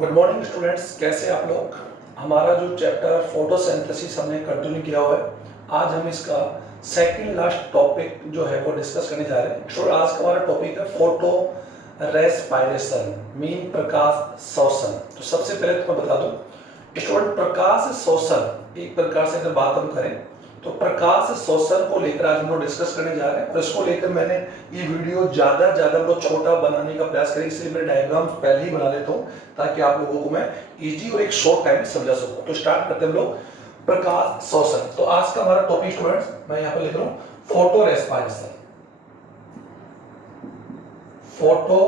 Good morning students, कैसे आप लोग। हमारा जो चैप्टर फोटोसिंथेसिस हमने कंटिन्यू किया हुआ है। आज हम इसका सेकंड लास्ट टॉपिक जो है वो डिस्कस करने जा रहे हैं। स्टूडेंट, आज का हमारा टॉपिक है फोटो रेस्पायरेशन, मीन प्रकाश शोषण। तो सबसे पहले तो मैं बता दूं स्टूडेंट, प्रकाश शोषण एक प्रकार से अगर बात हम करें तो प्रकाश शोषण को लेकर आज हम लोग डिस्कस करने जा रहे हैं। और इसको लेकर मैंने ये वीडियो ज्यादा हम लोग छोटा बनाने का प्रयास करें, इसलिए मैं डायग्राम पहले ही बना लेता हूँ ताकि आप लोगों को मैं इजी और एक शॉर्ट टाइम में समझा सकूं। तो स्टार्ट करते हैं हम लोग प्रकाश शोषण। तो आज का हमारा टॉपिक स्टूडेंट्स मैं यहाँ पे लिख रहा हूँ फोटो रेस्पायरेशन। Photo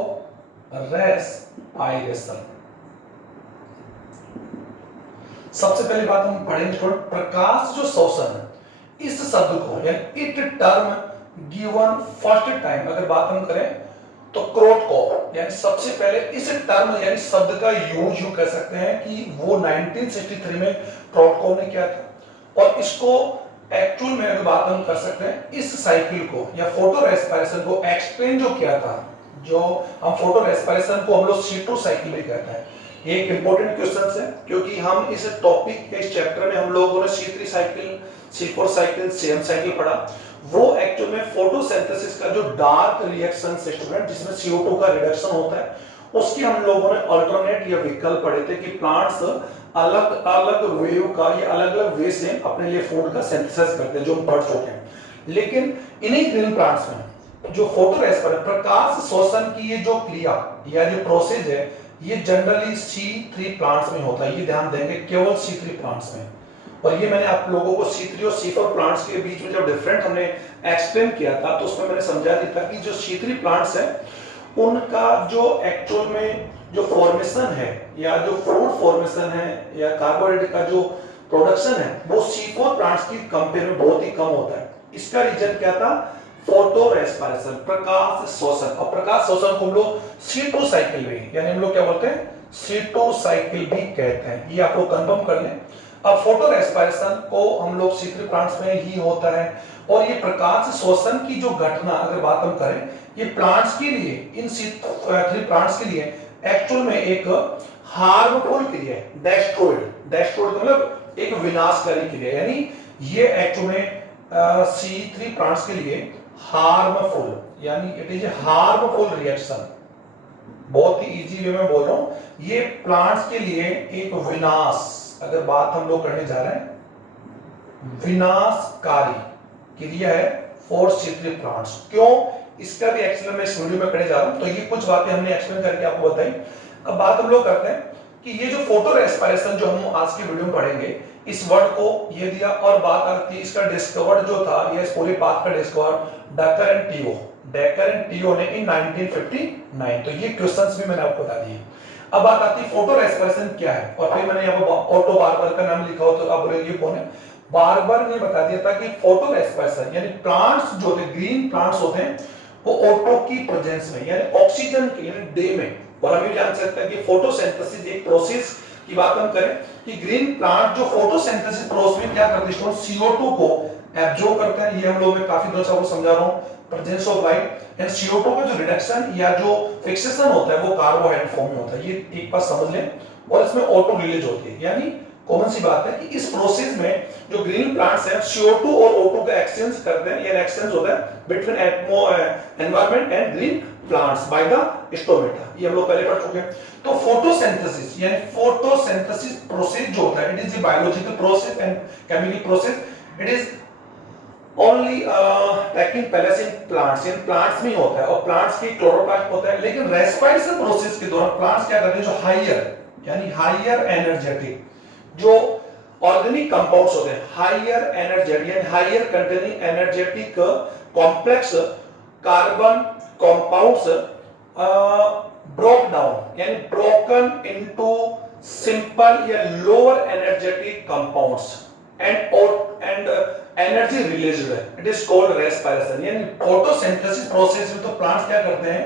respiration. सबसे पहली बात हम पढ़ेंगे स्टूडेंट, प्रकाश जो शोषण है, इस शब्द को यानी it term given first time अगर बात हम करें तो क्रोटकोव यानी सबसे पहले इस टर्म यानी शब्द का यूज कह सकते हैं कि वो 1963 में क्रोटकोव ने किया था। और इसको एक्चुअल में अगर बात हम कर सकते हैं इस साइकिल को या फोटो रेस्पायरेशन को एक्सप्लेन जो किया था, जो हम फोटो रेस्पायरेशन को हम लोग C2 साइकिल भी कहते हैं। ये एक इंपॉर्टेंट क्वेश्चन है क्योंकि हम इस टॉपिक इस चैप्टर में हम लोगों ने C3 cycle, C4 cycle, CM cycle पढ़ा। वो एक्चुअल में फोटोसिंथेसिस का जो डार्क रिएक्शन से स्टूडेंट जिसमें CO2 का रिडक्शन होता है, उसकी हम लोगों ने अल्टरनेट या विकल्प पढ़े थे कि प्लांट्स अलग अलग वेव का या अलग अलग वे से अपने लिए फूड का सिंथेसिस करते हैं, जो हम पढ़ चुके हैं। लेकिन इन्हीं ग्रीन प्लांट्स में जो फोटो रेस्पायरेशन प्रकाश शोषण की ये जो क्रिया या जो प्रोसेस है, ये जनरली C3 प्लांट्स में होता है। ये ध्यान देंगे, केवल C3 प्लांट्स में। और ये मैंने आप लोगों को C3 और C4 प्लांट्स के बीच में जब डिफरेंट हमने एक्सप्लेन किया था तो उसमें मैंने समझा दिया था कि जो C3 प्लांट्स है उनका जो एक्चुअल में जो फॉर्मेशन है या जो फ्रूट फॉर्मेशन है या कार्बोहाइड्रेट का जो प्रोडक्शन है वो C4 प्लांट्स की कंपेयर में बहुत ही कम होता है। इसका रीजन क्या था? फोटो रेस्पायरेशन, प्रकाश शोषण। और प्रकाश शोषण को हम लोग C2 साइकिल भी यानी हम लोग क्या बोलते हैं C2 साइकिल भी कहते हैं। ये आप लोग कंफर्म कर लें। अब फोटो रेस्पायरेशन को हम लोग C3 प्लांट्स में ही होता है। और ये प्रकाश शोषण की जो घटना अगर बात हम करें, ये प्लांट्स के लिए, इन C3 प्लांट्स के लिए एक्चुअल में एक हार्मफुल क्रिया है। डेस्ट्रॉयड मतलब एक विनाशकारी क्रिया, यानी ये एक्चुअल में C3 प्लांट्स के लिए हार्मफुल यानी इट इज हार्मफुल रिएक्शन। बहुत ही इजी वे में बोल रहा हूं, ये प्लांट्स के लिए एक विनाश अगर बात हम लोग करने जा रहे हैं, विनाशकारी क्रिया है फॉर C3 प्लांट्स। क्यों? इसका भी एक्सप्लेन मैं इस वीडियो में करने जा रहा हूं। तो ये कुछ बातें हमने एक्सप्लेन करके आपको बताई। अब बात हम लोग करते हैं कि ये जो फोटो रेस्पायरेशन जो हम आज की वीडियो में पढ़ेंगे, इस वर्ड को ये दिया और बात आती है इसका डिस्कवर्ड जो था, ये इस पूरे पाथ का डिस्कवर्ड डेकर एंड टीओ ने इन 1959। तो ये क्वेश्चंस भी मैंने आपको बता दिए। अब बात आती है फोटो रेस्पायरेशन क्या है। और फिर मैंने यहाँ पर ऑटो बार्बर का नाम लिखा हो तो आप बोलेंगे कौन है? बार्बर ने बता दिया था कि फोटो रेस्पायरेशन यानी प्लांट्स जो होते ग्रीन प्लांट्स होते हैं वो ऑटो की प्रेजेंस में यानी ऑक्सीजन के यानी डे में। और हम ये जान सकते हैं कि फोटोसिंथेसिस एक प्रोसेस की बात हम करें कि ग्रीन प्लांट जो फोटोसिंथेसिस प्रोसेस में क्या करते हैं, CO2 को एब्जॉर्ब करते हैं। ये हम लोग मैं काफी दिनों से आपको समझा रहा हूं। Presence of light and CO2 का जो रिडक्शन या जो फिक्सेशन होता है वो कार्बोहाइड्रेट फॉर्म में होता है। ये एक बात समझ लें। और इसमें ऑटो रिलीज होती है, यानी कॉमन सी बात है कि इस प्रोसेस में जो ग्रीन प्लांट्स हैं CO2 और O2 का एक्सचेंज करते हैं या एक्सचेंज होता है between environment and green plants by the stomata. ये हम लोग पहले पढ़ चुके हैं। तो फोटोसिंथेसिस यानी फोटोसिंथेसिस प्रोसेस जो होता है, it is a biological process and chemical process. It is only taking place in plants, in plants में होता है और प्लांट्स की क्लोरोप्लास्ट होता है। लेकिन रेस्पायरेशन प्रोसेस के दौरान प्लांट्स क्या करते हैं, जो हायर यानी हायर एनर्जेटिक जो ऑर्गेनिक कंपाउंड्स होते हैं, हायर एनर्जेटिक यानी higher containing energetic complex carbon compounds broke down यानी ब्रोकन इनटू सिंपल या lower energetic compounds and energy released है। It is called respiration. यानी फोटोसिंथेसिस प्रोसेस में तो प्लांट्स क्या करते हैं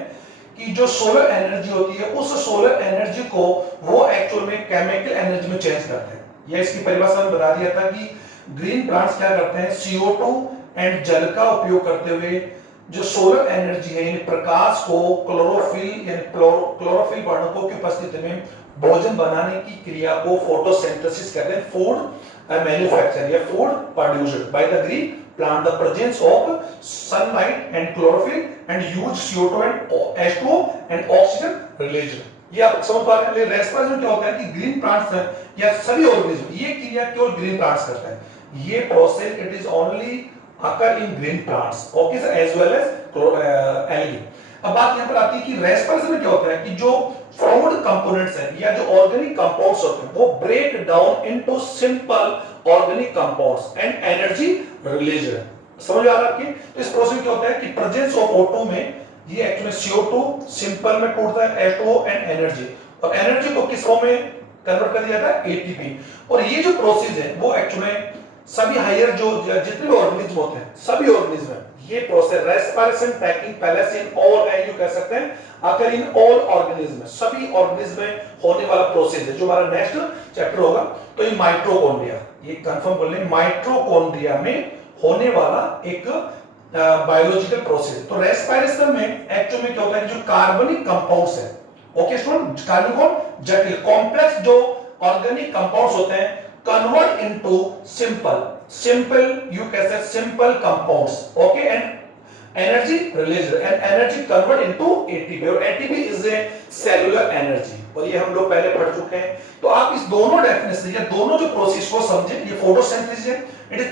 कि जो सोलर एनर्जी होती है उस सोलर एनर्जी को वो एक्चुअल में केमिकल एनर्जी में चेंज करते हैं। ये इसकी परिभाषा में बता दिया था कि ग्रीन प्लांट्स क्या करते हैं, CO2 एंड जल का उपयोग करते हुए जो सोलर एनर्जी है यानी प्रकाश को क्लोरोफिल यानी क्लोरोफिल वर्णकों की उपस्थिति में भोजन बनाने की क्रिया को फोटोसिंथेसिस कहते हैं। फूड मैन्युफैक्चर या food produced by the green plant the presence of sunlight and chlorophyll and use CO2 and H2O and oxygen release. ये आप समझ पा रहे हैं। रेस्पिरेशन क्या होता है कि ग्रीन प्लांट्स हैं या सभी ऑर्गेनिज्म ये क्रिया केवल ग्रीन प्लांट्स करते हैं। ये process it is only occur in green plants okay sir as well as algae। अब बात यहां पर आती है कि रेस्पिरेशन में क्या होता है कि जो फूड कंपोनेंट्स हैं या जो ऑर्गेनिक कंपाउंड्स होते हैं वो break down into simple organic compounds and energy release. समझ आ रहा है आपकी? तो इस प्रोसेस में क्या होता है कि प्रेजेंस ऑफ O2 में ये एक्चुअली CO2 सिंपल में टूटता है H2O एंड एनर्जी, और एनर्जी को किस फॉर्म में कन्वर्ट कर दिया जाता है ATP। और ये जो प्रोसेस है वो एक्चुअली सभी हायर जो जितने भी ऑर्गेनिज्म होते हैं सभी ऑर्गेनिज्म ये process respiration tacking palace in all and you कह सकते हैं अगर इन ऑल ऑर्गेनिज्म सभी ऑर्गेनिज्म में होने वाला प्रोसेस है जो हमारा नेक्स्ट चैप्टर होगा। तो ये माइटोकॉन्ड्रिया ये कंफर्म कर लें माइटोकॉन्ड्रिया में होने वाला एक बायोलॉजिकल प्रोसेस। तो रेस्पिरेशन में एक्चुअली में क्या होता है जो कार्बनिक कंपाउंड्स है ओके स्टूडेंट कार्बनिक जटिल कॉम्प्लेक्स जो ऑर्गेनिक कंपाउंड्स होते हैं convert into simple you can say simple compounds okay and energy released and energy convert into ATP और ATP is a cellular energy और ये हम लोग पहले पढ़ चुके हैं। तो आप इस दोनों डेफिनेशन या दोनों जो प्रोसेस को समझें। ये फोटोसिंथेसिस है it is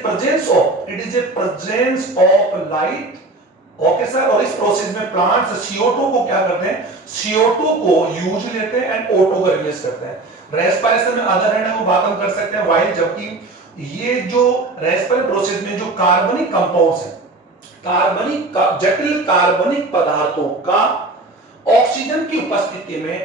presence of light okay sir. और इस प्रोसेस में प्लांट्स CO2 को क्या करते हैं CO2 को यूज लेते हैं एंड O2 को रिलीज करते हैं। रेस्पिरेशन में अदर हैंड वो बात हम कर सकते हैं वाइल जबकि ये जो रेस्पिरेटरी प्रोसेस में जो कार्बनिक कंपाउंड्स हैं जटिल कार्बनिक पदार्थों का ऑक्सीजन की उपस्थिति में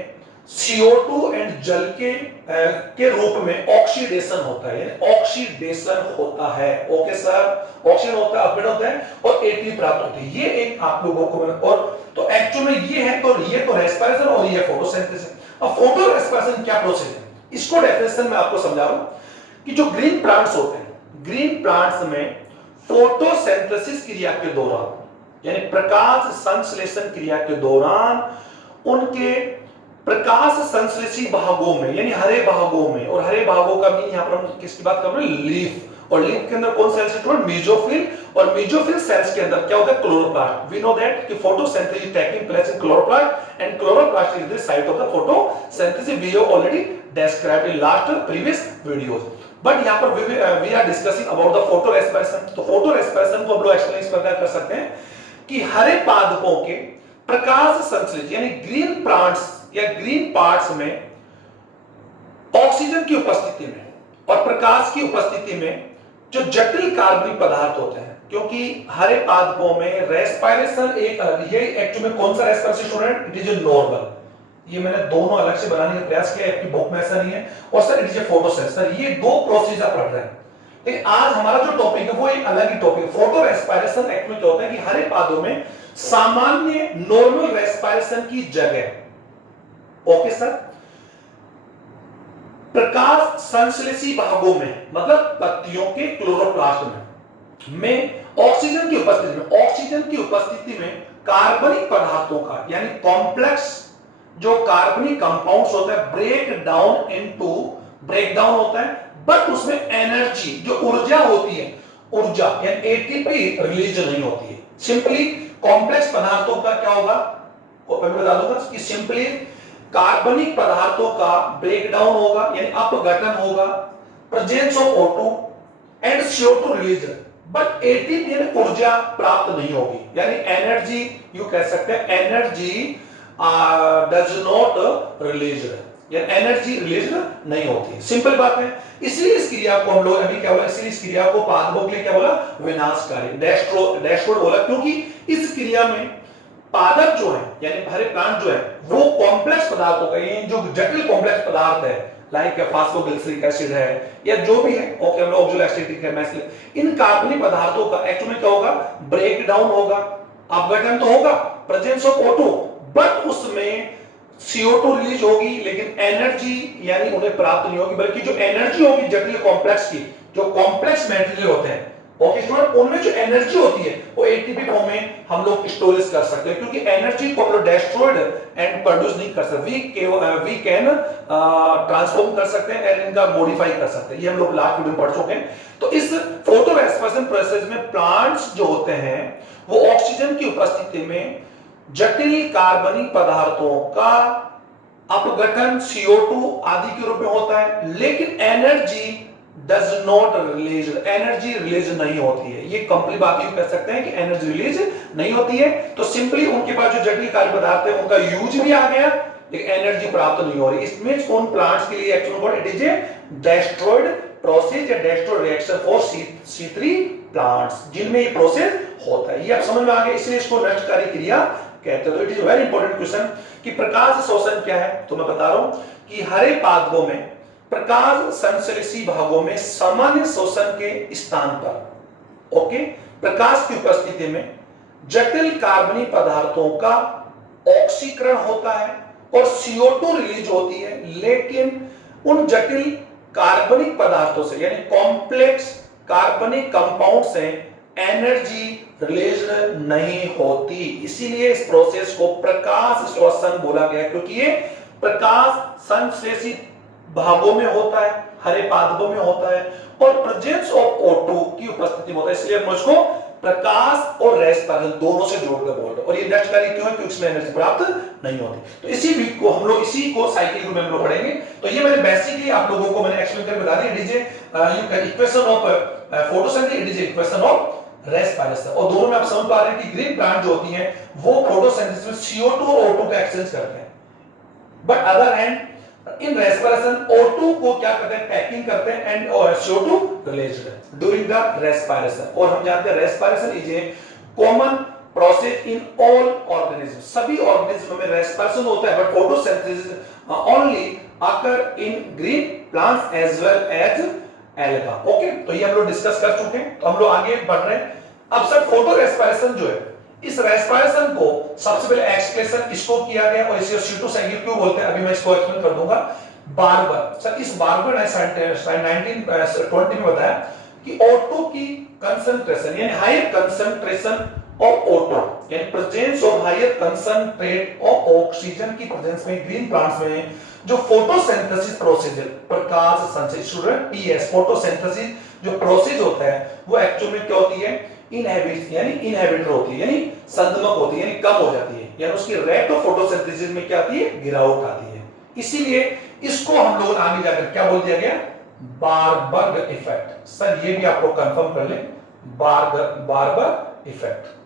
CO2 एंड जल के रूप में ऑक्सीडेशन होता है यानी ऑक्सीडेशन होता है ओके सर ऑक्सीजन होता है अपग्रेड होता है और ATP प्राप्त होती है। ये एक आप लोगों को और तो एक्चुअल में ये है तो ये तो रेस्पिरेशन और ये फोटोसिंथेसिस। अब फोटो रेस्पिरेशन क्या प्रोसेस है इसको डेफिनेशन में आपको समझा रहा हूं कि जो ग्रीन प्लांट्स होते हैं ग्रीन प्लांट्स में फोटोसिंथेसिस क्रिया के दौरान यानी प्रकाश संश्लेषण क्रिया के दौरान उनके प्रकाश संश्लेषी भागों में यानी हरे भागों में और हरे भागों का भी यहां पर हम किसकी बात कर रहे हैं लीफ और लीफ के अंदर कौन सेल्स है मेसोफिल और मेसोफिल सेल्स के अंदर क्या होता है क्लोरोप्लास्ट। वी नो दैट कि photosynthesis is taking place in chloroplast and chloroplast is the site of the photosynthesis we have already described in last previous videos but यहां पर we are discussing about the photo respiration। तो photo respiration को हम लोग explain इस प्रकार कर सकते हैं कि हरे पादपों के प्रकाश संश्लेषण यानी ग्रीन प्लांट्स या ग्रीन पार्ट्स में ऑक्सीजन की उपस्थिति में और प्रकाश की उपस्थिति में जो जटिल कार्बनिक पदार्थ होते हैं क्योंकि हरे पादपों में रेस्पिरेशन एक अलग ये एक्चुअली में कौन सा respiration student it is a normal ये मैंने दोनों अलग से बनाने का प्रयास किया आपकी बुक में ऐसा नहीं है और sir it is A photosynthesis sir ये दो प्रोसेस आप पढ़ रहे हैं। लेकिन आज हमारा जो टॉपिक है वो एक अलग ही टॉपिक है। फोटो रेस्पिरेशन एक्चुअली क्या होता है कि हरे पादों में सामान्य नॉर्मल रेस्पिरेशन की जगह ओके सर प्रकाश संश्लेषी भागों में मतलब पत्तियों के क्लोरोप्लास्ट में ऑक्सीजन की उपस्थिति में कार्बनिक पदार्थों का यानी कॉम्प्लेक्स जो कार्बनिक कंपाउंड्स होता है ब्रेक डाउन होता है बट उसमें एनर्जी जो ऊर्जा होती है ऊर्जा यानी ATP रिलीज नहीं होती है। सिंपली कॉम्प्लेक्स पदार्थों का क्या होगा मैं बता दूंगा कि सिंपली कार्बनिक पदार्थों का ब्रेक डाउन होगा यानी अपघटन होगा presence of O2 and CO2 release but ATP यानी ऊर्जा प्राप्त नहीं होगी यानी एनर्जी यू कह सकते हैं एनर्जी does not release या एनर्जी रिलीज नहीं होती है। सिंपल बात है इसलिए इस क्रिया को हम लोग अभी क्या बोला इसलिए इस क्रिया को पादपों के लिए क्या बोला विनाशकारी डैशबोर्ड बोला क्योंकि इस क्रिया में पादप जो है यानी हरे प्लांट जो है वो कॉम्प्लेक्स पदार्थों का ये जो जटिल कॉम्प्लेक्स पदार्थ है लाइक फास्फोग्लिसरिक एसिड है या जो भी है ओके हम लोग ऑक्सोएसिटिक है मैसिल इन कार्बनिक पदार्थों का एक्चुअली क्या होगा ब्रेक डाउन होगा अपघटन तो होगा प्रेजेंस ऑफ O2 बट उसमें CO2 रिलीज होगी लेकिन एनर्जी यानी उन्हें प्राप्त नहीं होगी बल्कि जो एनर्जी होगी जटिल कॉम्प्लेक्स की जो कॉम्प्लेक्स मेटेरियल होते हैं ओके स्टूडेंट, उनमें जो एनर्जी होती है वो एटीपी फॉर्म में हम लोग स्टोरेज कर सकते हैं, क्योंकि एनर्जी को हम लोग डिस्ट्रॉयड एंड प्रोड्यूस नहीं कर सकते, वी कैन ट्रांसफॉर्म कर सकते हैं एंड इनका मॉडिफाई कर सकते हैं। ये हम लोग लास्ट वीडियो में पढ़ चुके हैं। तो इस फोटो रेस्पिरेशन प्रोसेस में प्लांट्स जो होते हैं वो ऑक्सीजन की उपस्थिति में जटिल कार्बनिक पदार्थों का अपघटन CO2 आदि के रूप में होता है, लेकिन energy does not release, energy release नहीं होती है। ये कंप्लीट बात यूं कह सकते हैं कि एनर्जी रिलीज नहीं होती है। तो सिंपली उनके पास जो जटिल कार्य पदार्थ है उनका यूज भी आ गया, लेकिन एनर्जी प्राप्त नहीं हो रही। इसमें उन प्लांट्स के लिए actually it is a destroyed process या destroyed reaction for C3 plants, जिनमें ये प्रोसेस होता है। ये आप समझ में आ गया, इसलिए इसको नष्टकारी क्रिया कहते हैं। तो it is very important question कि प्रकाश शोषण क्या है। तो मैं बता रहा हूं कि हरे पादपों में प्रकाश संश्लेषी भागों में सामान्य शोषण के स्थान पर ओके प्रकाश की उपस्थिति में जटिल कार्बनिक पदार्थों का ऑक्सीकरण होता है और CO2 रिलीज होती है, लेकिन उन जटिल कार्बनिक पदार्थों से यानी कॉम्प्लेक्स कार्बनिक कंपाउंड से एनर्जी रिलीज नहीं होती। इसीलिए इस प्रोसेस को प्रकाश श्वसन बोला गया, क्योंकि ये प्रकाश संश्लेषी भागों में होता है, हरे पादपों में होता है और प्रेजेंस ऑफ O2 की उपस्थिति में होता है। इसलिए हम इसको प्रकाश और रेस्पिरेशन दोनों से जोड़कर बोल रहे हैं। और ये नष्टकारी क्यों है? क्योंकि इसमें एनर्जी प्राप्त नहीं होती। तो इसी वीक को हम लोग इसी को साइकिल ग्रुप में हम लोग पढ़ेंगे। तो ये मैंने बेसिकली आप लोगों को मैंने एक्सप्लेन करके बता दिया। It is A equation of photosynthesis, it is A equation of respiration. और दोनों में आप समझ पा रहे हैं कि ग्रीन प्लांट जो होती हैं वो फोटोसिंथेसिस में CO2 और O2 का एक्सचेंज करते हैं, but other hand in respiration O2 को क्या करते हैं? पैकिंग करते हैं and CO2 released during the respiration. और हम जानते हैं respiration is a common process in all organism, सभी ऑर्गेनिज्म में रेस्पिरेशन होता है, but photosynthesis only occur in green plants as well as alga. Okay, तो ये हम लोग डिस्कस कर चुके हैं। तो हम लोग आगे बढ़ रहे हैं। अब सर फोटो रेस्पिरेशन जो है, इस रेस्पिरेशन को सबसे पहले एक्सप्रेशन इसको किया गया और इसे CO2 साइकिल क्यों बोलते हैं, अभी मैं इसको एक्सप्लेन कर दूंगा। बार्बर सर, इस बार्बर ने 1920 में बताया कि O2 की कंसंट्रेशन यानी हायर कंसंट्रेशन ऑफ O2 यानी presence of higher concentrate of oxygen की प्रेजेंस में ग्रीन प्लांट्स में जो फोटोसिंथेसिस प्रोसेस है, प्रकाश संश्लेषण PS फोटोसिंथेसिस जो प्रोसेस होता है वो एक्चुअली में क्या होती है? इनहिबिटर होती है, यानी संदमक होती है, यानी कम हो जाती है, यानी उसकी रेट ऑफ फोटोसिंथेसिस में क्या आती है? गिरावट आती है। इसीलिए इसको हम लोग आगे जाकर क्या बोल दिया गया? बारबर्ग इफेक्ट। सर ये भी आप लोग कंफर्म कर लें, Warburg effect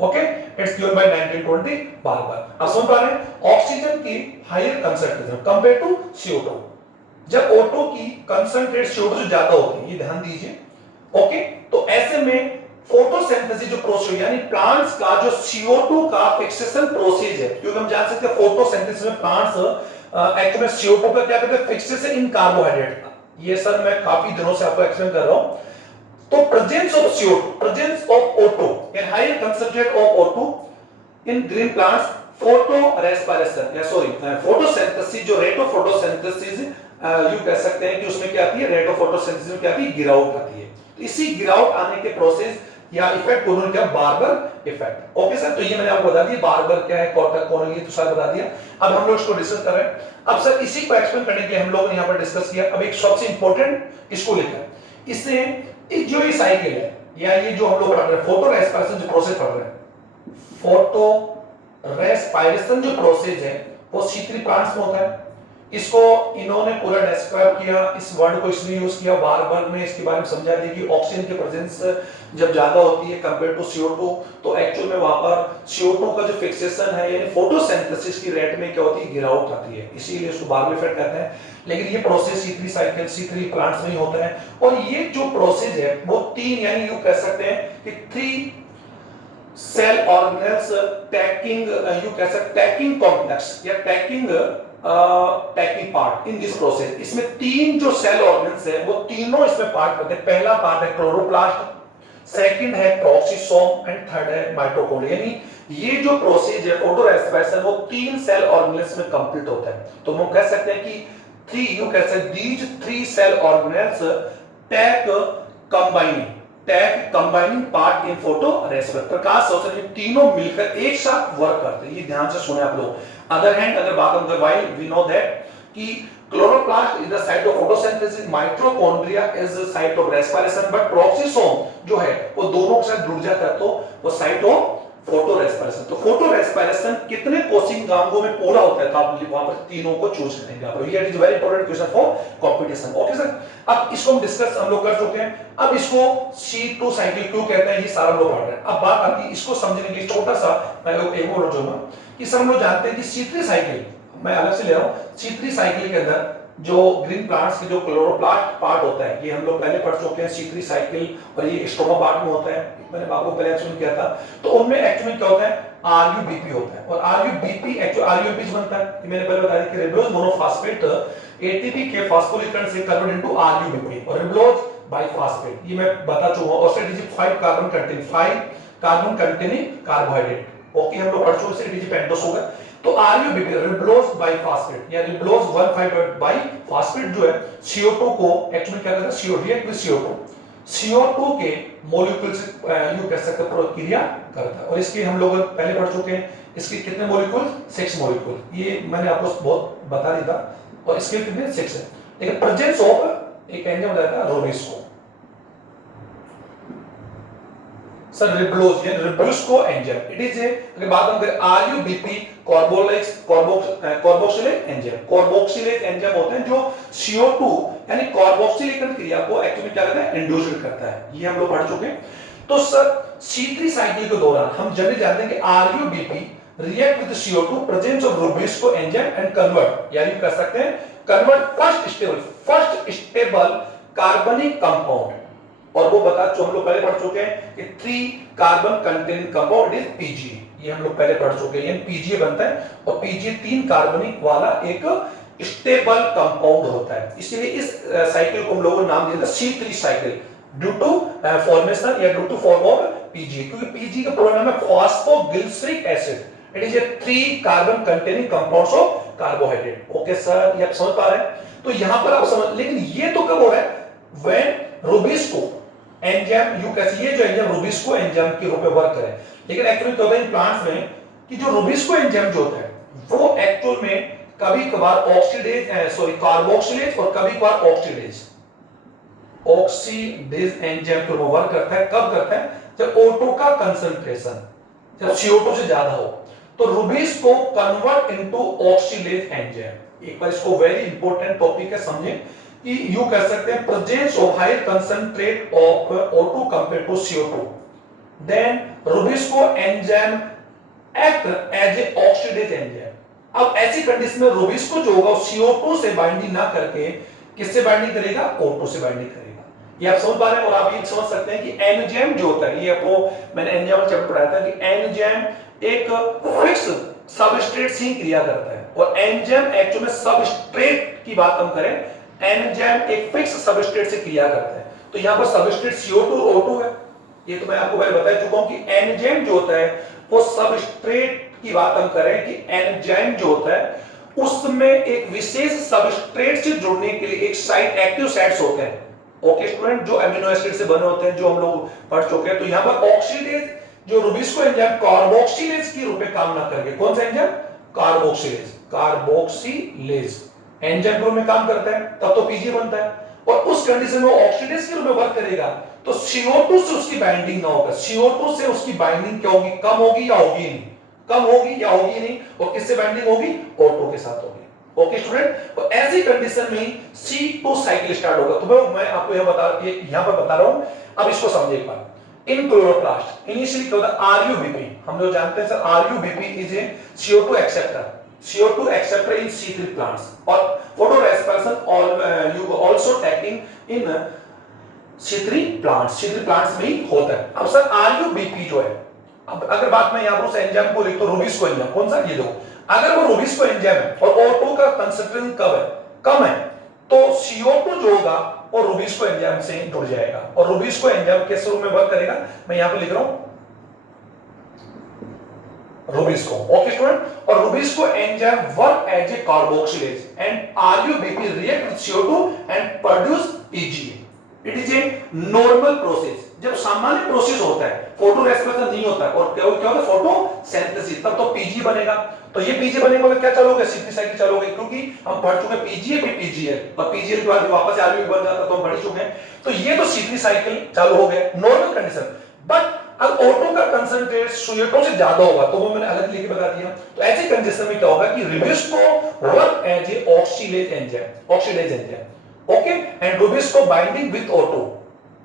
okay, it's given by 1920 Warburg. अब समझ पा रहे हैं ऑक्सीजन की higher concentration compare to CO2, जब O2 की कंसंट्रेट CO2 से ज्यादा होती है, ये ध्यान दीजिए ओके। तो ऐसे में फोटोसिंथेसिस जो प्रोसेस यानी प्लांट्स का जो CO2 का फिक्सेशन प्रोसेस है, क्योंकि हम जान सकते हैं फोटोसिंथेसिस में प्लांट्स एक्चुअली में CO2 का क्या करते हैं? फिक्सेशन इन कार्बोहाइड्रेट। ये सर मैं काफी दिनों से आपको एक्सप्लेन कर रहा हूं। तो presence of CO2, presence of O2 यानी higher concentrate of O2 in green plants photo respiration या सॉरी फोटोसिंथेसिस, जो रेट ऑफ फोटोसिंथेसिस यू कह सकते हैं कि उसमें क्या आती है? रेट ऑफ फोटोसिंथेसिस में क्या आती है? गिरावट आती है। तो इसी गिरावट आने के प्रोसेस या इफेक्ट को उन्होंने क्या? Barber effect. ओके सर, तो ये मैंने आपको बता दिया बारबर क्या है, कॉर्टर कौन है, ये तो सर बता दिया। अब हम लोग इसको डिस्कस कर रहे हैं। अब सर इसी को एक्सप्लेन करने के लिए हम लोगों ने यहाँ पर डिस्कस किया। अब एक सबसे इंपॉर्टेंट इसको लेकर, इससे जो ये साइकिल है या ये जो हम लोग पढ़ रहे हैं फोटो रेस्पिरेशन जो प्रोसेस पढ़ रहे हैं, फोटो रेस्पिरेशन जो प्रोसेस है वो C3 प्लांट्स में होता है। इसको इन्होंने पूरा डिस्क्राइब किया, इस वर्ड को इसलिए यूज किया बार-बार में इसके बारे में समझा दिया कि ऑक्सीजन की प्रेजेंस जब ज्यादा होती है कंपेयर टू CO2, तो एक्चुअल में वहां पर CO2 का जो फिक्सेशन है यानी फोटोसिंथेसिस की रेट में क्या होती है? गिरावट आती है, इसीलिए इसको बारबर इफेक्ट कहते हैं। लेकिन ये process C3 cycle C3 plants में ही होता है। और ये जो प्रोसेस है वो तीन यानी यू कह सकते हैं कि 3 सेल ऑर्गेनेल्स टैकिंग यू कह सकते टैकिंग कॉम्प्लेक्स या tacking part in this process. इसमें तीन जो सेल ऑर्गेन्स है वो तीनों इसमें पार्ट करते हैं। पहला पार्ट है क्लोरोप्लास्ट, सेकंड है प्रोक्सिसोम एंड थर्ड है माइटोकॉन्ड्रिया। यानी ये जो प्रोसेस है फोटो रेस्पिरेशन वो तीन सेल ऑर्गेनेल्स में कंप्लीट होता है। तो हम कह सकते हैं कि थ्री यू कह सकते these 3 cell organelles take combining, take combining part in photo respect, प्रकाश संश्लेषण, ये तीनों मिलकर एक साथ वर्क करते हैं। ये ध्यान से सुने आप लोग। अदर हैंड अगर बात हम करें, व्हाइल वी नो दैट कि chloroplast is the site of photosynthesis, mitochondria is the site of respiration, but peroxisome जो है वो दोनों के साथ जुड़ जाता है, तो वो साइट ऑफ फोटो रेस्पिरेशन। तो फोटो रेस्पिरेशन कितने कोशिकांगों में पूरा होता है, तो आप वहां पर तीनों को चूज करेंगे आप लोग। ये is very important question for competition. Okay sir, अब इसको हम डिस्कस हम लोग कर चुके हैं। अब इसको C2 साइकिल क्यों कहते हैं, ये सारा लोग पढ़ रहे हैं। अब बात आती है इसको समझने के लिए छोटा सा मैं एक और जोड़ूंगा कि सब लोग जानते हैं कि C3 साइकिल, मैं अलग से ले रहा हूं, C3 साइकिल के अंदर जो ग्रीन प्लांट्स के जो क्लोरोप्लास्ट पार्ट होता है, ये हम लोग पहले पढ़ चुके हैं C3 साइकिल, और ये स्ट्रोमा पार्ट में होता है, मैंने आपको पहले एक्सप्लेन किया था। तो उनमें एक्चुअली क्या होता है, RUBP होता है, और RUBP एक्चुअली RUBP बनता है, कि मैंने पहले बताया कि रिबोज मोनोफॉस्फेट ATP के फास्फोलिपिड से कन्वर्ट इनटू RUBP और रिबोज बाइफॉस्फेट, ये मैं बता चुका हूं। और strategy 5 carbon containing carbohydrate. Okay, हम लोग पढ़ चुके हैं, स्ट्रेटेजी पेंटोस होगा। तो RUBP रिबोज बाइफॉस्फेट या रिबोज 1,5 बाइफॉस्फेट जो है CO2 को एक्चुअली क्या करता है, CO रिएक्ट विद CO2 के मॉलिक्यूल से यूं कह सकते हैं प्रक्रिया करता है। और इसके हम लोग पहले पढ़ चुके हैं, इसके कितने मॉलिक्यूल, 6 मॉलिक्यूल, ये मैंने आपको बहुत बता दिया था। और इसके कितने 6 है, लेकिन प्रेजेंस ऑफ एक एंजाइम बताया था रोबिस्को। सर रिबलोज या रिबोस्को एंजाइम, इट इज ए, अगर बात हम करें RUBP carboxylase enzyme, carboxylase enzyme होते हैं जो CO2 यानी कार्बोक्सिलेशन क्रिया को एक्चुअली क्या करता है, इंड्यूस करता है। ये हम लोग पढ़ चुके हैं। तो सर C3 साइकिल के दौरान हम जनरली जानते हैं कि RUBP react with CO2, presence of rubisco enzyme and convert, यानी कर सकते हैं कन्वर्ट फर्स्ट स्टेबल कार्बनिक कंपाउंड, और वो बता जो हम लोग पहले पढ़ चुके हैं कि 3 carbon containing compound is PGA, ये हम लोग पहले पढ़ चुके हैं। PGA बनता है, और PGA 3 कार्बनिक वाला एक स्टेबल कंपाउंड होता है। इसलिए इस साइकिल को हम लोगों ने नाम दिया था C3 cycle, due to formation या due to form of PGA, क्योंकि PGA का पूरा नाम है phosphoglyceric acid, it is a 3 carbon containing compounds of carbohydrate. Okay sir, ये आप समझ पा रहे हैं। तो यहां पर आप समझ, लेकिन ये तो कब हो रहा है, व्हेन रोबिस्को एंजाइम यू कैसे, ये जो एंजाइम रोबिस्को एंजाइम के रूप में वर्क करे। लेकिन एक्चुअली क्या होता है इन प्लांट्स में कि जो रोबिस्को एंजाइम जो होता है वो एक्चुअल में कभी कभार कार्बोक्सिलेज और कभी कभार ऑक्सीडेज एंजाइम के रूप में वर्क करता है। कब करता है, जब O2 का कंसंट्रेशन जब CO2 से ज्यादा हो, तो Rubisco convert into oxidase enzyme. एक बार इसको वेरी इंपॉर्टेंट टॉपिक है, समझें कि यू कह सकते हैं presence of higher concentrate of O2 compare to CO2, then rubisco enzyme act as a oxidase enzyme. अब ऐसी कंडीशन में रोबिस्को जो होगा CO2 से बाइंडिंग ना करके किससे बाइंडिंग करेगा, O2 से बाइंडिंग करेगा। ये आप समझ पा रहे हैं। और आप ये समझ सकते हैं कि एंजाइम जो होता है, ये आपको मैंने एंजाइम चैप्टर पढ़ाया था कि एंजाइम एक फिक्स सबस्ट्रेट से क्रिया करता है, और एंजाइम एक्चुअली में सबस्ट्रेट की बात हम करें, एंजाइम एक फिक्स सबस्ट्रेट से क्रिया करता है। तो यहां पर सबस्ट्रेट CO2 और O2 है। ये तो मैं आपको पहले बता चुका हूं कि एंजाइम जो होता है वो सबस्ट्रेट की बात हम करें कि एंजाइम जो होता है उसमें एक विशेष सबस्ट्रेट से जुड़ने के लिए एक साइट, एक्टिव साइट्स होते हैं। ओके स्टूडेंट, जो अमीनो एसिड से बने होते हैं, जो हम लोग पढ़ चुके हैं। तो यहां पर ऑक्सीडेज जो रोबिस्को एंजाइम कार्बोक्सिलेज के रूप में काम ना करके, कौन सा एंजाइम, कार्बोक्सिलेज एंजाइम रूप में काम करता है, तब तो PGA बनता है। और उस कंडीशन में ऑक्सीडेज के रूप में वर्क करेगा, तो CO2 से उसकी बाइंडिंग ना होगा। CO2 से उसकी बाइंडिंग क्या होगी, कम होगी या होगी नहीं, कम होगी या होगी नहीं। और किससे बाइंडिंग होगी, O2 के साथ होगी। ओके स्टूडेंट, तो ऐसी कंडीशन में C2 साइकिल स्टार्ट होगा। तो मैं आपको यहां पर बता रहा हूं, अब इसको समझिए एक बार। इन क्लोरोप्लास्ट इनिशियली क्या होता है, RUBP हम लोग जानते हैं sir, RUBP is a CO2 acceptor in C3 plants, और photorespiration you also taking in C3 plants में ही होता है। अब सर RUBP जो है, अब अगर बात मैं यहां पर एंजाइम को लिख तो रोबिस्को एंजाइम, कौन सा, ये दो, अगर वो रोबिस्को एंजाइम है और O2 का कंसंट्रेशन कम है, तो CO2 जो होगा और रोबिस्को एंजाइम से जुड़ जाएगा। और रोबिस्को एंजाइम किस रूप में वर्क करेगा, मैं यहां पे लिख रहा हूं रोबिस्को। ओके स्टूडेंट, और rubisco enzyme work as a carboxylase and RUBP react with CO2 and produce PGA। It is a normal process. जब सामान्य प्रोसेस होता है, फोटो रेस्पिरेशन नहीं होता है, और क्या होता है, फोटोसिंथेसिस, तब तो पीजी बनेगा। तो ये पीजी बनेगा मतलब क्या चालू होगा, सीपी साइकिल चालू होगी, क्योंकि हम पढ़ चुके हैं पीजीए भी पीजीएल, और पीजीएल के बाद वापस आरबी बन जाता तो हम पढ़ चुके हैं। तो ये तो सीपी साइकिल चालू हो गया नॉर्मल कंडीशन। बट अब ऑटो का कंसंट्रेट सुएटो से ज्यादा होगा, तो वो मैंने अलग लिख के बता दिया। तो ऐसे कंडीशन में क्या होगा कि rubisco work as a oxidase enzyme, okay, and rubisco binding with O two,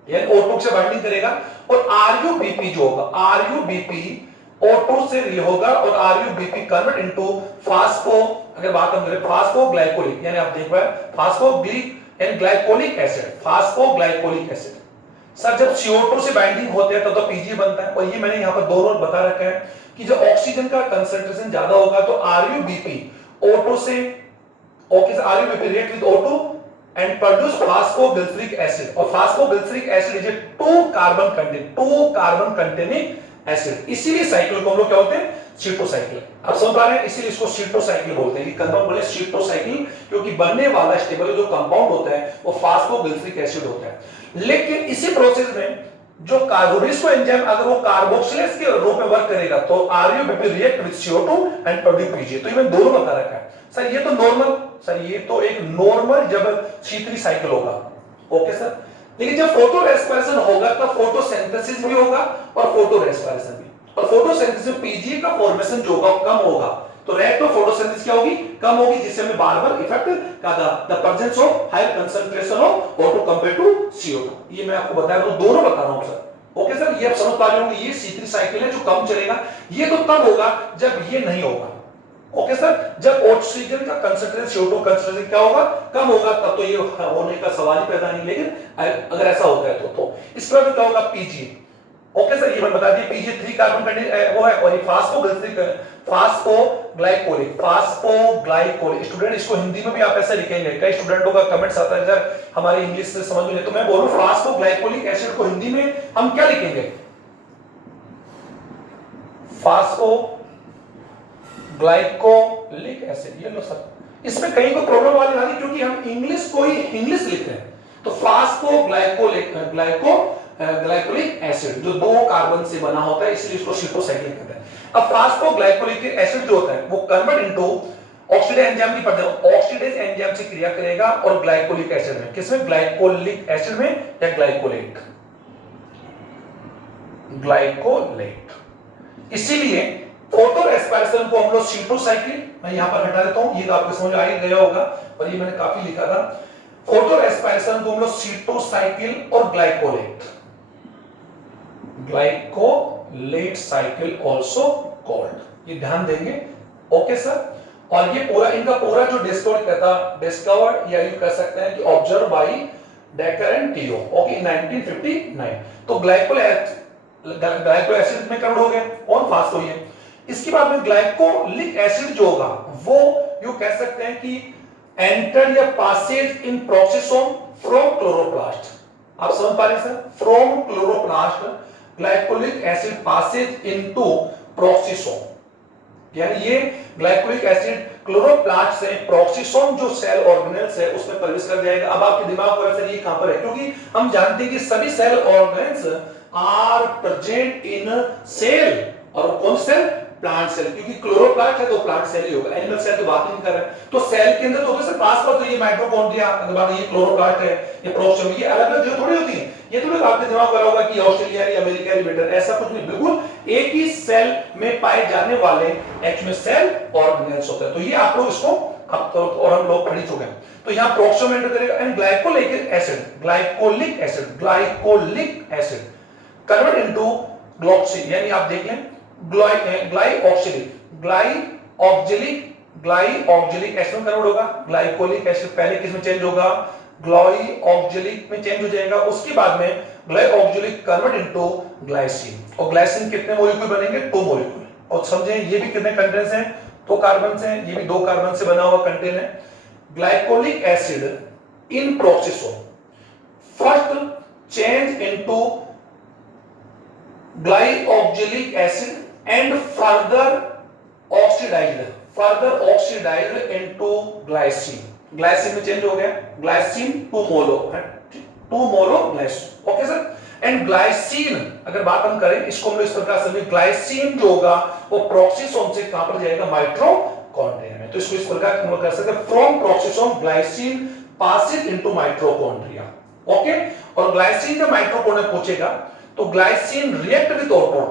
यानी ऑटो से बाइंडिंग करेगा, और आरयूबीपी जो होगा, आरयूबीपी ऑटो से रिलीव होगा, और आरयूबीपी कन्वर्ट इनटू फास्फो, अगर बात हम करें फास्फोग्लाइकोलिक, यानी आप देख पाए फास्फोग्लिक and glycolic acid, phosphoglycolic acid. Sir जब CO2 से बाइंडिंग होते हैं तो पीजी बनता है, और ये मैंने यहाँ पर दो रोल बता रखा है कि जब ऑक्सीजन का कंसंट्रेशन ज्यादा होगा तो आरयूबीपी ऑटो से, okay, RUBP react with O two and produce phosphoglyceric acid, और phosphoglyceric acid is a two carbon containing acid. इसीलिए साइकिल को हम लोग क्या बोलते हैं, शीटो साइकिल। आप समझ पा रहे हैं, इसीलिए इसको शीटो साइकिल बोलते हैं, कंपाउंड बोले शीटो साइकिल, क्योंकि बनने वाला स्टेबल जो कंपाउंड होता है वो फास्फोग्लिसरिक एसिड होता है। लेकिन इसी प्रोसेस में जो कार्बोनिस्को एंजाइम अगर वो कार्बोक्सिलेज के रूप में वर्क करेगा तो RuBP react with CO2 and produce PG. तो ये मैं दोनों बता रखा है। सर ये तो नॉर्मल, सर ये तो एक नॉर्मल जब C3 साइकिल होगा, ओके सर। लेकिन जब फोटो रेस्पिरेशन होगा तब फोटोसिंथेसिस भी होगा और फोटो रेस्पिरेशन भी, और फोटोसिंथेसिस में पीजी का फॉर्मेशन जो होगा कम होगा, तो रेट ऑफ फोटोसिंथेसिस क्या होगी, कम होगी, जिससे हमें बार-बार इफेक्ट का the presence of higher concentration of O2 compare to CO2। ये मैं आपको बताया, तो दोनों बता रहा हूं सर, ओके सर। ये आप समझ पा रहे होंगे, ये C3 साइकिल है जो कम चलेगा, ये तो तब होगा जब ये नहीं होगा, ओके सर। जब ऑक्सीजन का कंसंट्रेशन CO2 कंसंट्रेशन क्या होगा, कम होगा, तब तो ये होने का सवाल ही पैदा नहीं। लेकिन अगर ऐसा होता है तो इसके बाद क्या होगा, पीजी, ओके सर। ये मैंने बता दिया, पीजी 3 कार्बन वो है, और ये फास्फोग्लाइकोलिक। स्टूडेंट इसको हिंदी में भी आप ऐसे लिखेंगे, कई स्टूडेंटों का कमेंट्स आता है सर हमारे इंग्लिश से समझ में नहीं, तो मैं बोलूं फास्फोग्लाइकोलिक एसिड को हिंदी में हम क्या लिखेंगे, फास्फोग्लाइकोलिक एसिड। ये लो सर, इसमें कहीं को प्रॉब्लम वाली नहीं, क्योंकि हम इंग्लिश को ही इंग्लिश लिख रहे हैं। तो ग्लाइकोलिक एसिड जो 2 कार्बन से बना होता है, इसलिए इसको शीटो साइकिल कहते हैं। अब फास्फोग्लाइकोलिक एसिड जो होता है वो कन्वर्ट इनटू ऑक्सीडेज एंजाइम की पद्धति, ऑक्सीडेज एंजाइम से क्रिया करेगा, और ग्लाइकोलिक एसिड में, किसमें, ग्लाइकोलिक एसिड में या ग्लाइकोलेट, इसीलिए फोटो रेस्पिरेशन को हम लोग शीटो साइकिल, मैं यहां पर हटा देता हूं, ये तो आपको समझ आ ही गया होगा, और ये मैंने काफी लिखा था। फोटो रेस्पिरेशन को हम लोग शीटो साइकिल और ग्लाइकोलेट साइकिल आल्सो कॉल्ड, ये ध्यान देंगे, ओके सर। और ये पूरा इनका पूरा जो डिस्कवर्ड या यूं कह सकते हैं कि observe by Decker and Tio, okay, 1959। तो ग्लाइको एसिड में कन्वर्ट हो गए, कौन, फास्फो है। इसके बाद में ग्लाइकोलिक एसिड जो होगा वो यूं कह सकते हैं कि एंटर या passes in peroxisome from chloroplast. आप समझ पा रहे हैं sir, from chloroplast glycolic acid passes into peroxisome, यानी ये ग्लाइकोलिक एसिड क्लोरोप्लास्ट से प्रोक्सिसोम जो सेल ऑर्गेनेल्स है उसमें प्रवेश कर जाएगा। अब आपके दिमाग में सर ये कहां पर है, क्योंकि हम जानते हैं कि सभी cell organelles are present in cell, और कौन सेल, प्लांट सेल, क्योंकि क्लोरोप्लास्ट है तो प्लांट सेल ही होगा, एनिमल सेल तो बात नहीं कर रहे हैं। तो सेल के अंदर तो सर पास तो ये माइटोकॉन्ड्रिया, अगर बात ये क्लोरोप्लास्ट है, ये प्रोक्सिसोम, ये अलग-अलग जो थोड़ी होती है, ये थोड़ी आपके दिमाग में होगा कि ऑस्ट्रेलिया या अमेरिका या बेटर, ऐसा कुछ नहीं, बिल्कुल एक ही सेल में पाए जाने वाले एक्चुअल सेल ऑर्गेनेल्स होते हैं। तो ये आप लोग इसको अब तो और हम लोग पढ़ चुके हैं। तो यहां प्रोक्सिसोम एंटर करेगा and glycolic acid convert into ग्लॉक्सिन, यानी आप देख लें ग्लाइऑक्सिलिक एसिड में कन्वर्ट होगा। ग्लाइकोलिक एसिड पहले किस में चेंज होगा, ग्लाइऑक्सिलिक में चेंज हो जाएगा। उसके बाद में ग्लाइऑक्सिलिक कन्वर्ट इनटू ग्लाइसिन, और ग्लाइसिन कितने मॉलिक्यूल बनेंगे, 2 मॉलिक्यूल। और समझें ये भी कितने कंटेंट्स हैं, 2 कार्बन से, ये भी 2 कार्बन से बना हुआ कंटेंट है। Glycolic acid in peroxisome first change into glyoxylic acid and further oxidized into glycine, glycine में चेंज हो गया, ग्लाइसिन 2 मोल है, monoglycine. Okay sir. And glycine अगर बात हम करें, इसको हम लोग इस प्रकार से, ग्लाइसिन जो होगा वो प्रोक्सिसोम से कहां पर जाएगा, माइटोकॉन्ड्रिया में। तो इसको इस प्रकार हम लोग कर सकते हैं, from peroxisome glycine passing into mitochondria. Okay. और ग्लाइसिन जब माइटोकॉन्ड्रिया पहुंचेगा तो ग्लाइसिन रिएक्ट विद O2,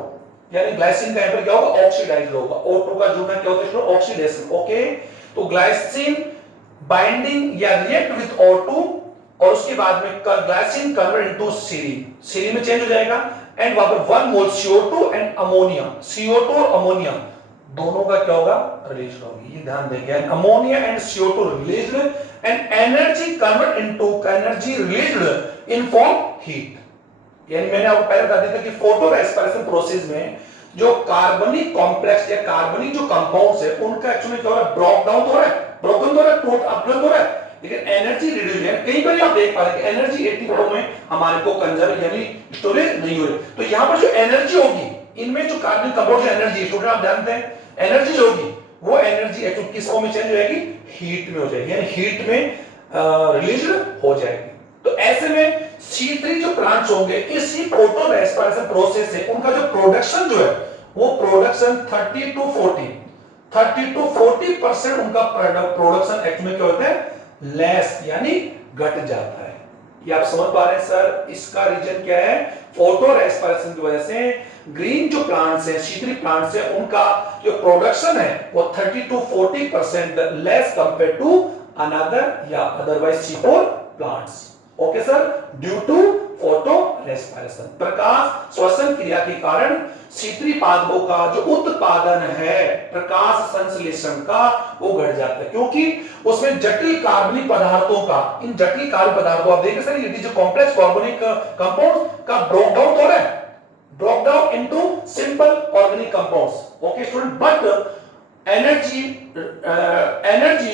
यानी ग्लाइसिन का यहां पर क्या होगा, ऑक्सीडाइज होगा। O2 का जुड़ना क्या होता है, ऑक्सीडेशन। ओके। तो ग्लाइसिन बाइंडिंग या रिएक्ट विद O2 और उसके बाद में glycine convert into serine, serine में चेंज हो जाएगा। एंड वहां पर 1 मोल CO2 एंड अमोनिया, CO2 और अमोनिया दोनों का क्या होगा, रिलीज होगी। ये ध्यान देंगे, ammonia and CO2 released and energy convert into energy released in form heat. यानी मैंने आपको पहले बता दिया था कि फोटो रेस्पिरेशन प्रोसेस में जो कार्बनिक कॉम्प्लेक्स या कार्बनिक जो कंपाउंड्स है उनका एक्चुअली क्या हो रहा है, ब्रेक डाउन हो रहा है, ब्रोकन हो रहा है, टूट अपग्रेड हो रहा है, लेकिन एनर्जी रिड्यूस है। कहीं पर आप देख पा रहे हैं कि एनर्जी 80% में हमारे को कंजर्व यानी स्टोरेज नहीं हो रही। तो यहां पर जो एनर्जी होगी, इनमें जो कार्बनिक कंपाउंड एनर्जी स्टूडेंट आप जानते हैं, एनर्जी जो होगी वो एनर्जी एक्चुअली किस फॉर्म में चेंज हो जाएगी, हीट में हो जाएगी, यानी हीट में रिलीज हो जाएगी। तो ऐसे में C3 जो प्लांट्स होंगे इसी फोटो रेस्पिरेशन प्रोसेस से उनका जो प्रोडक्शन जो है वो प्रोडक्शन 30 टू 40% उनका प्रोडक्शन एक्चुअली क्या होता है, लेस यानी घट जाता है। ये आप समझ पा रहे हैं सर, इसका रीजन क्या है, फोटो रेस्पिरेशन की वजह से ग्रीन जो प्लांट्स है, C3 प्लांट्स है, उनका जो प्रोडक्शन है वो 30 to 40% less compare to another या otherwise C4 plants. Okay sir, due to photorespiration, प्रकाश श्वसन क्रिया के कारण C3 पादपों का जो उत्पादन है प्रकाश संश्लेषण का वो घट जाता है, क्योंकि उसमें जटिल कार्बनिक पदार्थों का, इन जटिल कार्बनिक पदार्थों आप देखिए सर, ये जो कॉम्प्लेक्स कार्बनिक कंपाउंड का ब्रेक डाउन हो रहा है, break down into simple organic compounds. Okay student, but energy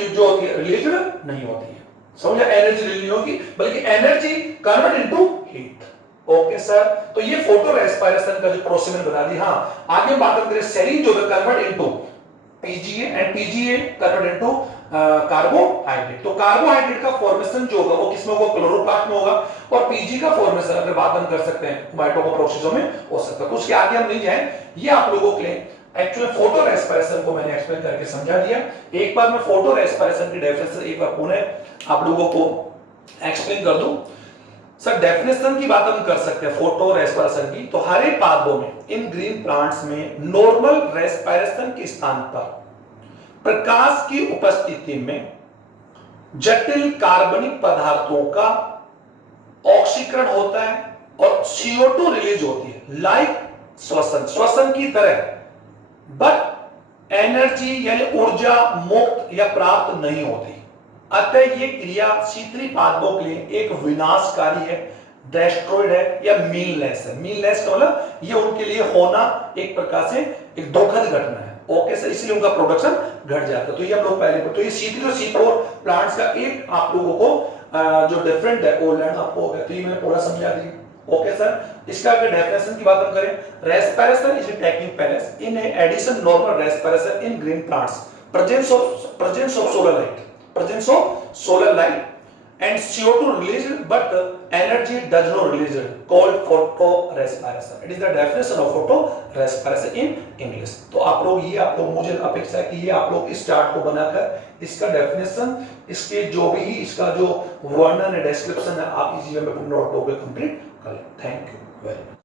जो होती है रिलेटेड नहीं होती है, समझा, एनर्जी रिलीज होगी बल्कि energy convert into heat. Okay sir, तो ये फोटो रेस्पिरेशन का जो प्रोसेस मैंने बता दी। हाँ, आगे बात करें, सेरीन जो है convert into PGA and PGA convert into carbohydrate. तो कार्बोहाइड्रेट का फॉर्मेशन जो होगा वो किसमें होगा, क्लोरोप्लास्ट में होगा, और PG का फॉर्मेशन अगर बात हम कर सकते हैं माइटोकॉन्ड्रिया में हो सकता है। तो उसके आगे हम नहीं जाएं, ये आप लोगों के लिए एक्चुअली फोटो रेस्पिरेशन को मैंने एक्सप्लेन करके समझा दिया। एक बार मैं फोटो रेस्पिरेशन की डेफिनेशन एक बार पुनः आप लोगों को एक्सप्लेन कर दूं। सर डेफिनेशन की बात हम कर सकते हैं फोटो रेस्पिरेशन की, तो हर एक पादपों में, इन ग्रीन प्लांट्स में नॉर्मल रेस्पिरेशन के स्थान पर प्रकाश की उपस्थिति में जटिल कार्बनिक पदार्थों का ऑक्सीकरण होता है और CO2 रिलीज होती है, लाइक श्वसन की तरह, बट एनर्जी यानी ऊर्जा मुक्त या प्राप्त नहीं होती। अतः ये क्रिया C3 पादपों के लिए एक विनाशकारी है, डेस्ट्रॉयड है या मीनलेस है। मीनलेस का मतलब ये उनके लिए होना एक प्रकार से एक दुखद घटना है। ओके सर, इसलिए उनका प्रोडक्शन घट जाता है। तो ये हम लोग पहले, तो ये C3 और C4 प्लांट्स का एक आप लोगों को जो डिफरेंट है वो लर्न आपको हो गया, तो ये मैंने पूरा समझा दिया। ओके सर, इसका अगर डेफिनेशन की बात हम करें, respiration is a taking place in addition normal respiration in green plants, presence of solar light and CO2 released but energy does not released, called photorespiration. It is the definition of photorespiration in English. तो आप लोग ये, आप लोग, मुझे अपेक्षा है कि ये आप लोग इस चार्ट को बनाकर इसका डेफिनेशन, इसके जो भी इसका जो वर्णन है, डिस्क्रिप्शन है, आप इजी वे में अपने नोटबुक में कंप्लीट कर लें। Thank you very much.